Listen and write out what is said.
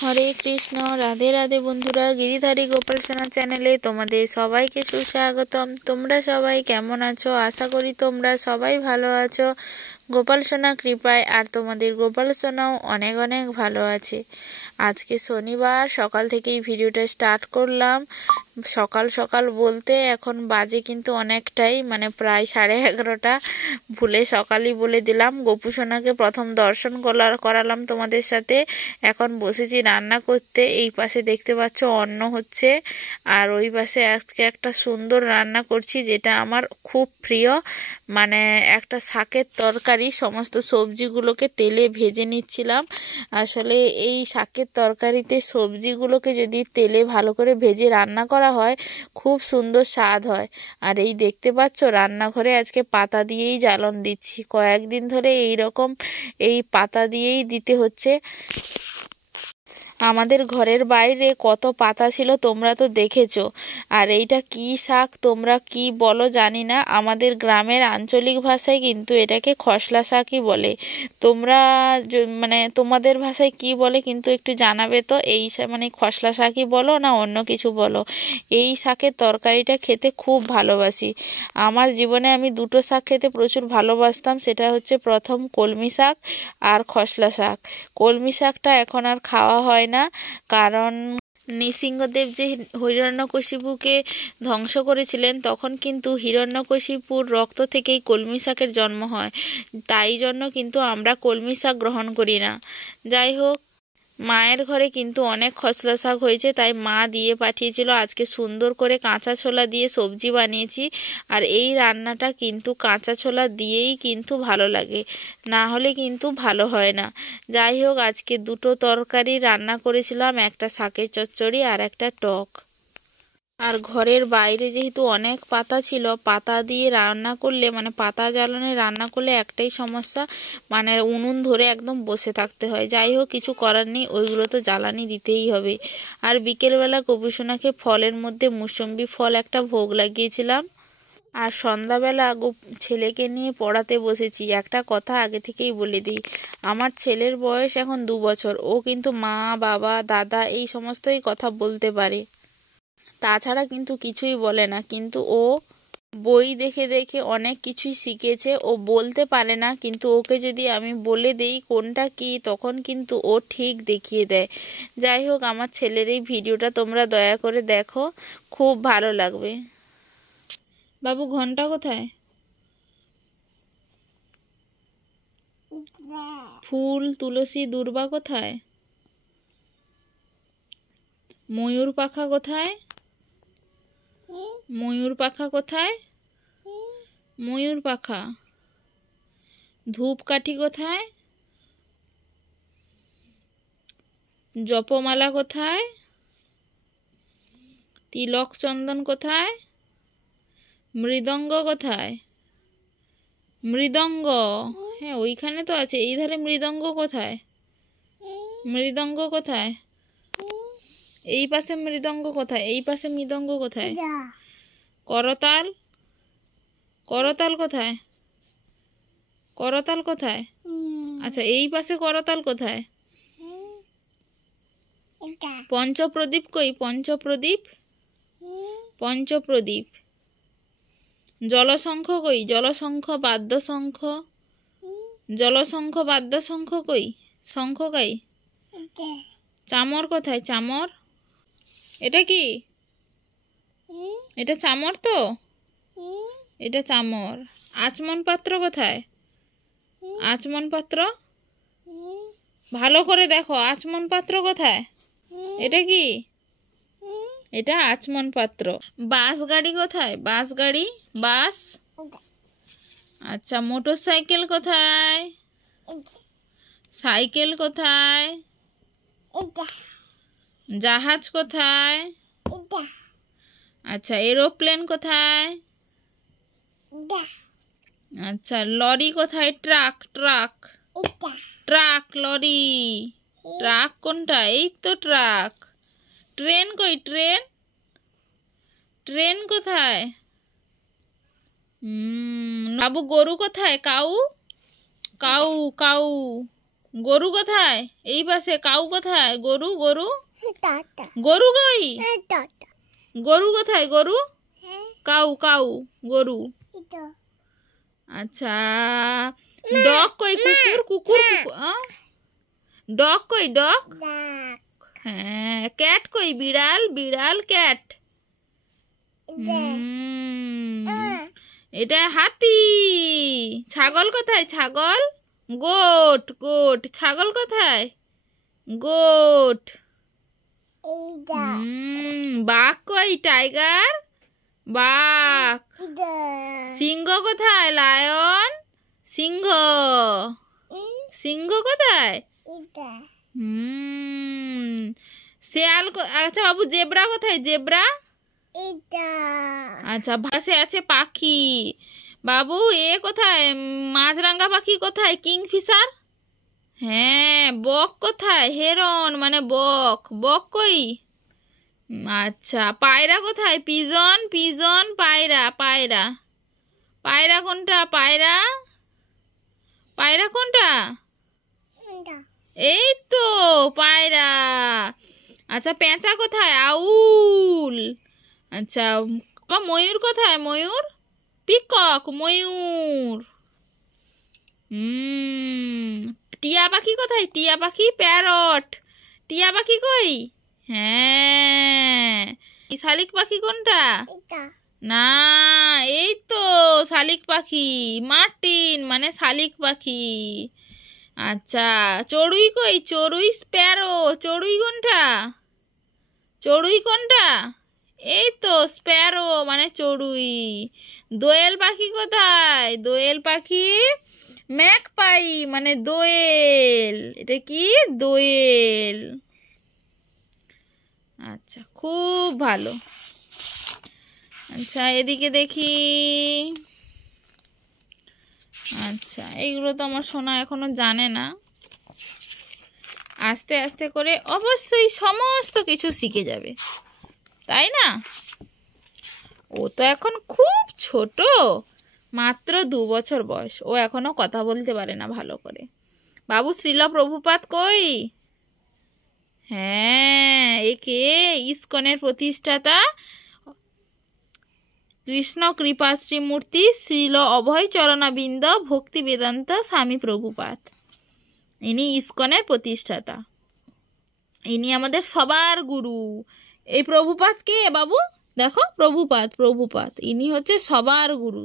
হরে কৃষ্ণ, রাধে রাধে বন্ধুরা। গিরিধারী গোপাল সোনা চ্যানেলে তোমাদের সবাইকে সুস্বাগতম। তোমরা সবাই কেমন আছো? আশা করি তোমরা সবাই ভালো আছো গোপাল সোনা কৃপায়। আর তোমাদের গোপাল সোনাও অনেক অনেক ভালো আছে। আজকে শনিবার, সকাল থেকেই ভিডিওটা স্টার্ট করলাম। সকাল সকাল বলতে এখন বাজে কিন্তু অনেকটাই, প্রায় 11:30। ভুলে সকালই বলে দিলাম। গোপু সোনাকে প্রথম দর্শন করালাম তোমাদের সাথে। এখন বসেছি রান্না করতে। এই পাশে দেখতে পাচ্ছ অন্ন হচ্ছে, আর ওই পাশে আজকে একটা সুন্দর রান্না করছি, যেটা আমার খুব প্রিয়। একটা শাকের তরকারি। সমস্ত সবজিগুলোকে তেলে ভেজে নিচ্ছিলাম। আসলে এই শাকের তরকারিতে সবজিগুলোকে যদি তেলে ভালো করে ভেজে রান্না করা হয়, খুব সুন্দর স্বাদ হয়। আর এই দেখতে পাচ্ছ রান্নাঘরে আজকে পাতা দিয়েই জ্বালন দিচ্ছি। কয়েকদিন ধরে এই পাতা দিয়েই দিতে হচ্ছে। আমাদের ঘরের বাইরে কত পাতা ছিল তোমরা তো দেখেছো। আর এইটা কি শাক তোমরা কি বলো জানি না, আমাদের গ্রামের আঞ্চলিক ভাষায় কিন্তু এটাকে খসলা শাকই বলে। তোমরা তোমাদের ভাষায় কি বলে কিন্তু একটু জানাবে তো। এই খসলা শাকই বলো না অন্য কিছু বলো। এই শাকের তরকারিটা খেতে খুব ভালোবাসি। আমার জীবনে আমি দুটো শাক খেতে প্রচুর ভালোবাসতাম। সেটা হচ্ছে প্রথম কলমি শাক আর খসলা শাক। কলমি শাকটা এখন আর খাওয়া হয় না, কারণ নৃসিংহদেব যে হিরণ্যকশিপুকে ধ্বংস করেছিলেন, তখন কিন্তু হিরণ্যকশিপুর রক্ত থেকেই কলমি শাকের জন্ম হয়। তাই জন্য কিন্তু আমরা কলমি শাক গ্রহণ করি না। যাই হোক, মায়ের ঘরে কিন্তু অনেক খসলা শাক হয়েছে, তাই মা দিয়ে পাঠিয়েছিল। আজকে সুন্দর করে কাঁচা ছোলা দিয়ে সবজি বানিয়েছি। আর এই রান্নাটা কিন্তু কাঁচা ছোলা দিয়েই কিন্তু ভালো লাগে, না হলে কিন্তু ভালো হয় না। যাই হোক, আজকে দুটো তরকারি রান্না করেছিলাম, একটা শাকের চচ্চড়ি আর একটা টক। আর ঘরের বাইরে যেহেতু অনেক পাতা ছিল, পাতা দিয়ে রান্না করলে পাতা জ্বালানে রান্না করলে একটাই সমস্যা, উনুন ধরে একদম বসে থাকতে হয়। যাই হোক, কিছু করার নেই, ওইগুলো তো জ্বালানি দিতেই হবে। আর বিকেলবেলা গোপুসোনাকে ফলের মধ্যে মুসম্বি ফল একটা ভোগ লাগিয়েছিলাম। আর সন্ধ্যাবেলা ছেলেকে নিয়ে পড়াতে বসেছি। একটা কথা আগে থেকেই বলে দিই, আমার ছেলের বয়স এখন 2 বছর। ও কিন্তু মা, বাবা, দাদা এই সমস্তই কথা বলতে পারে, তাছাড়া কিন্তু কিছুই বলে না। কিন্তু ও বই দেখে দেখে অনেক কিছুই শিখেছে। ও বলতে পারে না, কিন্তু ওকে যদি আমি বলে দেই কোনটা কি, তখন কিন্তু ও ঠিক দেখিয়ে দেয়। যাই হোক, আমার ছেলের এই ভিডিওটা তোমরা দয়া করে দেখো, খুব ভালো লাগবে। বাবু, ঘন্টা কোথায়? ফুল, তুলসী, দূর্বা কোথায়? ময়ূর পাখা কোথায়? ময়ূর পাখা কোথায়? ময়ূর পাখা। ধূপকাঠি কোথায়? জপমালা কোথায়? তিলক চন্দন কোথায়? মৃদঙ্গ কোথায়? মৃদঙ্গ, হ্যাঁ ওইখানে তো আছে। এই ধারে মৃদঙ্গ কোথায়? মৃদঙ্গ কোথায়? এই পাশে মৃদঙ্গ কোথায়? এই পাশে মৃদঙ্গ কোথায়? করতাল, করতাল কোথায়? করতাল কোথায়? আচ্ছা, এই পাশে করতাল কোথায়? পঞ্চপ্রদীপ কই? পঞ্চপ্রদীপ, পঞ্চপ্রদীপ। জলশঙ্খ কই? জলশঙ্খ, বাদ্যশঙ্খ। জলশঙ্খ, বাদ্যশঙ্খ কই? শঙ্খ কই? চামর কোথায়? চামর। এটা কি? এটা চামর তো? এটা চামর। আচমন পাত্র কোথায়? আচমন পাত্র, ভালো করে দেখো, আচমন পাত্র কোথায়? এটা কি? এটা আচমন পাত্র। বাস গাড়ি কোথায়? বাস গাড়ি, বাস। আচ্ছা, মোটর সাইকেল কোথায়? সাইকেল কোথায়? জাহাজ কোথায়? আচ্ছা, এরোপ্লেন কোথায়? আচ্ছা, লরি কোথায়? Truck, truck, truck, lorry. Truck কোনটা? এই তো ট্রাক। ট্রেন কই? ট্রেন, ট্রেন কোথায়? বাবু, গরু কোথায়? Cow, cow, cow. গরু কোথায়? এই পাশে। কাউ কোথায়? গরু গরু গরু কই? গরু কোথায়? গরু কাউ কাউ গরু। আচ্ছা ডগ কই? কুকুর কুকুর কুকুর। ডগ কই? ডগ। হ্যাঁ। ক্যাট কই? বিড়াল বিড়াল ক্যাট। এটা হাতি। ছাগল কোথায়? ছাগল। Goat goat. ছাগল কোথায়? গোট। বাঘ কই? টাইগার বাঘ। সিংহ কোথায়? লায়ন সিংহ। সিংহ কোথায়? শেয়াল। আচ্ছা বাবু জেব্রা কোথায়? জেব্রা। আচ্ছা ভাসে আছে পাখি। বাবু এ কোথায়? মাছরাঙা পাখি কোথায়? কিংফিশার। হ্যাঁ। বক কোথায়? হেরন মানে বক। বক কই? আচ্ছা পায়রা কোথায়? পিজন পিজন পায়রা পায়রা। পায়রা কোনটা? পায়রা পায়রা কোনটা? এই তো পায়রা। আচ্ছা পেঁচা কোথায়? আউল। আচ্ছা ময়ূর কোথায়? ময়ূর পিকক ময়ূর। টিয়া পাখি কোথায়? টিয়া পাখি প্যারট। টিয়া পাখি কই? হ্যাঁ। শালিক পাখি কোনটা? না এই তো শালিক পাখি। মার্টিন মানে শালিক পাখি। আচ্ছা চড়ুই কই? চড়ুই স্প্যারো। চড়ুই কোনটা? চড়ুই কোনটা? এই তো স্প্যারো মানে চড়ুই। দোয়েল পাখি কোথায়? দোয়েল পাখি ম্যাকপাই মানে দোয়েল। এটা কি? দোয়েল। আচ্ছা খুব ভালো। আচ্ছা এদিকে দেখি। আচ্ছা এইগুলো তো আমার সোনা এখনো জানে না। আস্তে আস্তে করে অবশ্যই সমস্ত কিছু শিখে যাবে, তাই না? ও তো এখন খুব ছোট, মাত্র 2 বছর বয়স। ও এখনো কথা বলতে পারে না ভালো করে। বাবু শ্রীল প্রভুপাদ কই? হ্যাঁ একে ইস্কনের প্রতিষ্ঠাতা কৃষ্ণ কৃপা শ্রীমূর্তি শ্রীল অভয় চরণাবিন্দ ভক্তি বেদান্ত স্বামী প্রভুপাদ। ইনি ইস্কনের প্রতিষ্ঠাতা। ইনি আমাদের সবার গুরু। এই প্রভুপাদ কে বাবু? দেখো প্রভুপাদ প্রভুপাদ ইনি হচ্ছে সবার গুরু।